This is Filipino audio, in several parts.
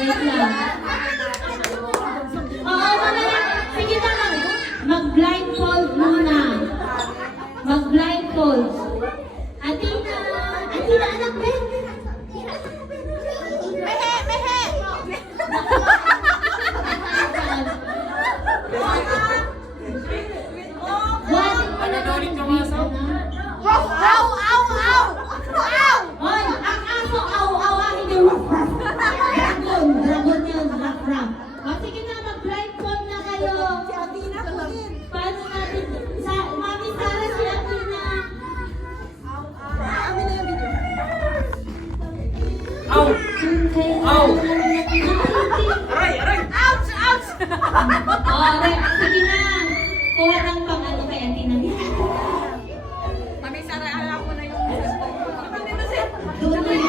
Wait lang. Oo, sige na. Mag-blindfold muna. Mag-blindfold. Atina, anak, Ben. Mehe, mehe. Wow, ow, ow, ow. Ow. Hoy, ang aso, aw, hindi. Dragon yan, rap. O, sige na, mag-blindfold na kayo. Si Athena po din. Paano natin, Mami Sara, si Athena. Amin na yung video. Ow! Ow! Aray! Ouch, ouch. Sige na. Kuha ng pang-ano kay Athena. Mami Sara, alam ko na yung Doon na yun.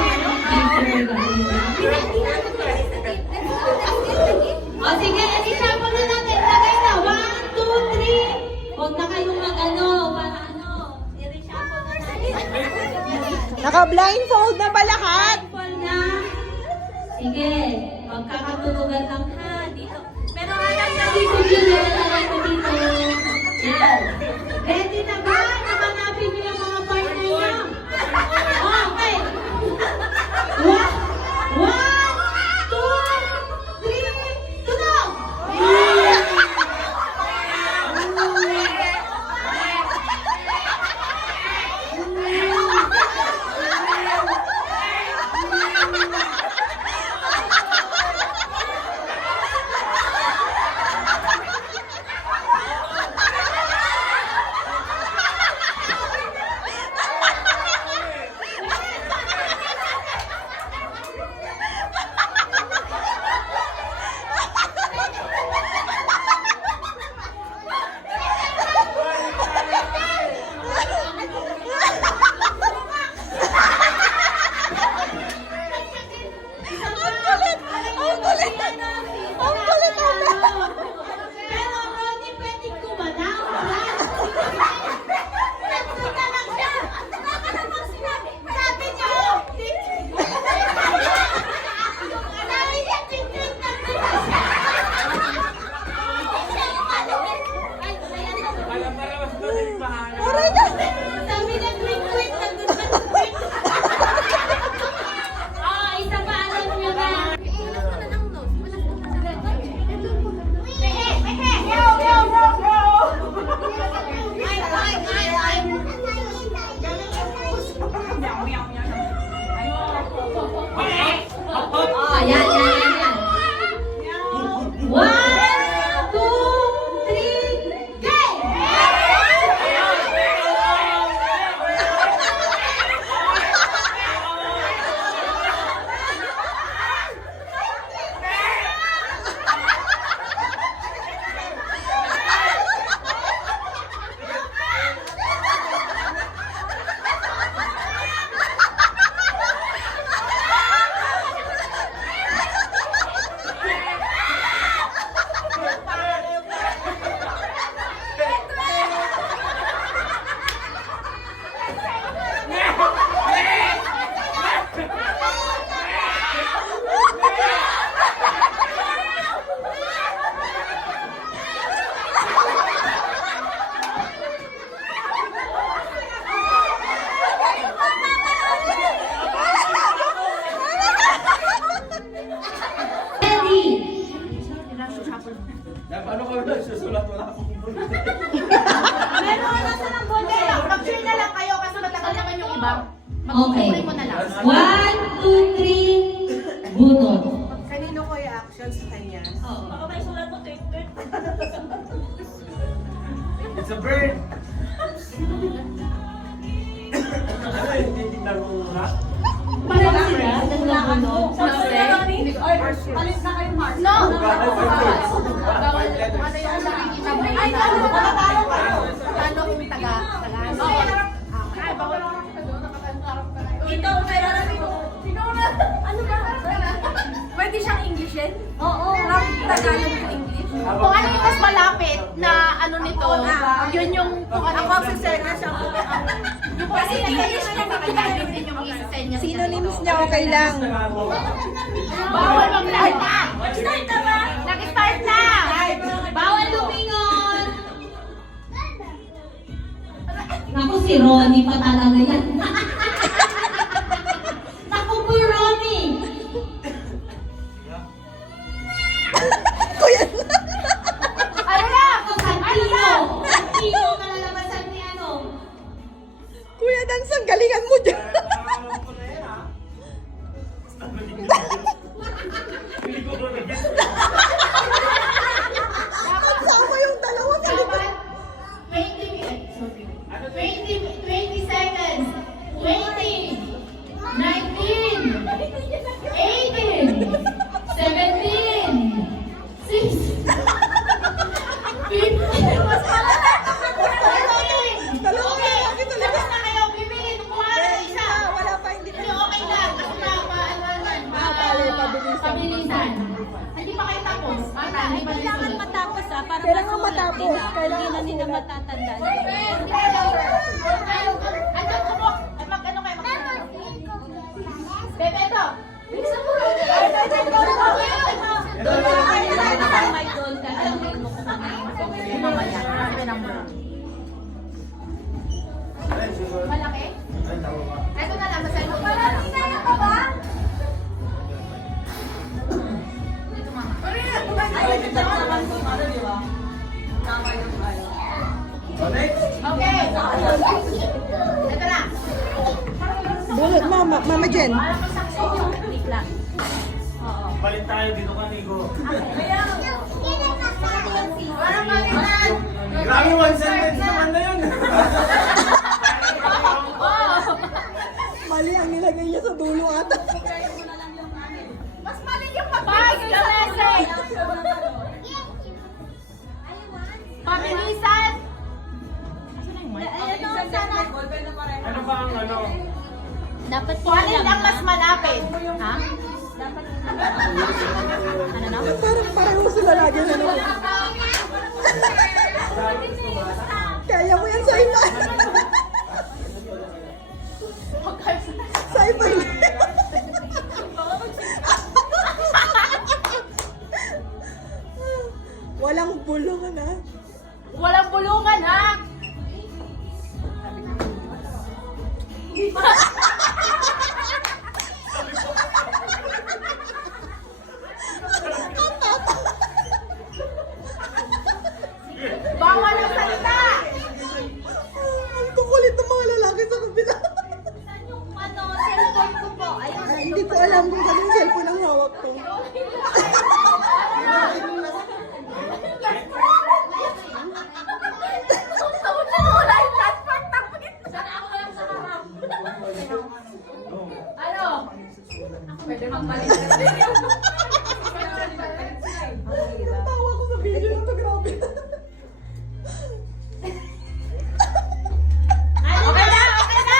O sige, i-sample na natin. Lagay na. 1, 2, 3. Huwag na kayong mag-ano. Para ano. I-reshuffle na natin. Naka-blindfold na ba lahat? Blindfold na. Sige. Magkakatulugan lang ha. Dito. Pero alam na dito. Alam ko dito. Yan. Ready na ba? Namanapin niyo yung mga partner niyo. Okay. 1, 2, 3, tunog! Pero Ronnie, pwedeng kumanaw. Nagpunta lang siya. Baka namang sinabi. Sabi niyo. Sabi niya, ting-ting na siya. Sabi niya, quick-quick na quick. Isa pa alam niyo ba? Yan. 1, 2, 3, go! Ready? Paano ko na susulat? Wala akong Meron na sa ng bote. Mag-share na lang kayo kasi matagal naman yung iba. Okay. Mag-share mo na lang. 1, 2, 3, bunot. Kanino ko yung action sa kanya? Baka may sulat mo, tweet. It's a bird! Ano yung titignan mo muna? Parang sila, nagbunot. Alis na kayo, Mars. No! Five letters. Ano yung nakikita mo? Ay, ano? Nakatalo ka. Talo kung taga. Ay, bawal ako sa doon. Nakatantarap ka na yun. Ito, meron na Sino na? Ano ba? Pwede siyang Englishin? Oo. Tagalog yung English? Kung ano yung mas malapit na ano nito, yun yung kung ano yung sisenya siya. Yung kasi English niya, Tagalog din yung isisenya. Synonyms niya okay lang. Bawal mag-live. Nag-start na ba? Nag-start na! Bawal lumingon! Naku, si Ronnie pa talaga yan. Naku po, Ronnie! Ano na? Ako, Santino! Santino, kalalabasan ni ano? Kuya Dance, ang galingan mo dyan. Sama yung dalawa. Dapat 20 seconds. 20, 19, 18, 17, 6, 15. Mas pala na! Dalawa na lagi talaga. Tapos na kayo, bibili. Kumuha na ng isa. Wala pa, hindi Hindi, okay lang. Kasi pabilisan. pabilisan. Hindi pa kayo tapos. Kailangan matapos para Kailangan masulat matapos. nila. Kailangan Hindi na nila masulat. matatandaan. Andyan ko po. At mag-ano kayo? Bebe, ito. May doon ka, alamin mo kung ano yung mamaya. Malaki? Ito na lang, sa cellphone ko na lang. Ka ba? Ito, mama. Okay. Ito na. Bulot mo, Mama Jen. Click lang. Balik tayo dito ka, Nico. Parang malitan. Grabe, one sentence naman na yun. Mali ang nilagay niya sa dulo ata. Mas mali yung pag-pass the message. Pabilisan. Ano ba ang ano? Dapat Kung alin ang mas malapit. Ha? Ano na? Parang pareho sila lagi na naman. Kaya mo yan sa iba. Sa iba hindi. Walang bulungan ha. Walang bulungan, ha? Bawal ang salita! Ang kukulit ng mga lalaki sa kabila. Ano, cellphone ko po. Ayun. Hindi ko alam kung saan yung cellphone ang hawak ko. Ano? Pwede magbalik. Tawa ko sa video na to, grabe. Okay na! Okay na!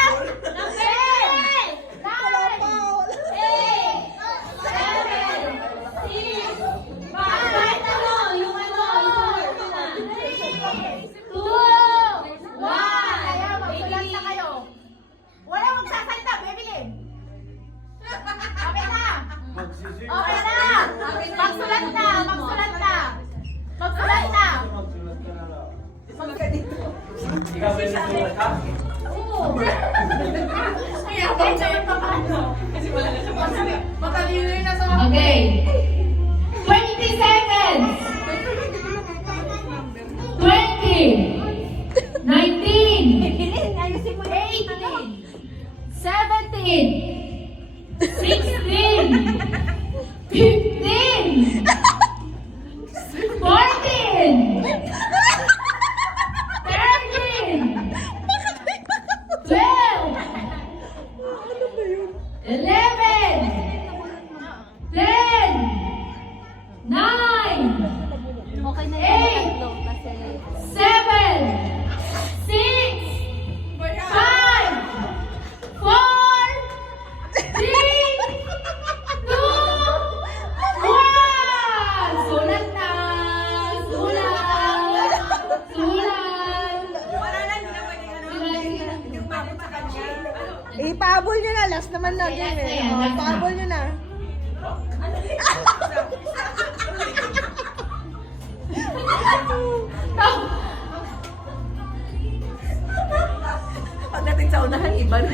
Wala pa. Kaya magsulat na kayo. Wala magsasalita, Bebili. Okay na! Okay na! Magsulat na! Magsulat na! Magsulat na! Ikaw ba yung nagsulat ka? Kaya ba yung paano? Kasi wala na siya magsabi. Matalino yun na sa... Okay. 20 seconds. 20. 19. 18. 17. 16. 15. 14. 13. 12. Ano ba yun? 11, 10, 9, Okay na Eight. yung tatlo kasi 7, 6, 5, 4, 3, 2, 1! Sulat na! Sulat! Sulat! Ipahabol nyo na. Last naman na. Last Game, na eh. yan, Oh, last na. ipahabol nyo na. Pagdating sa unahan, iba na.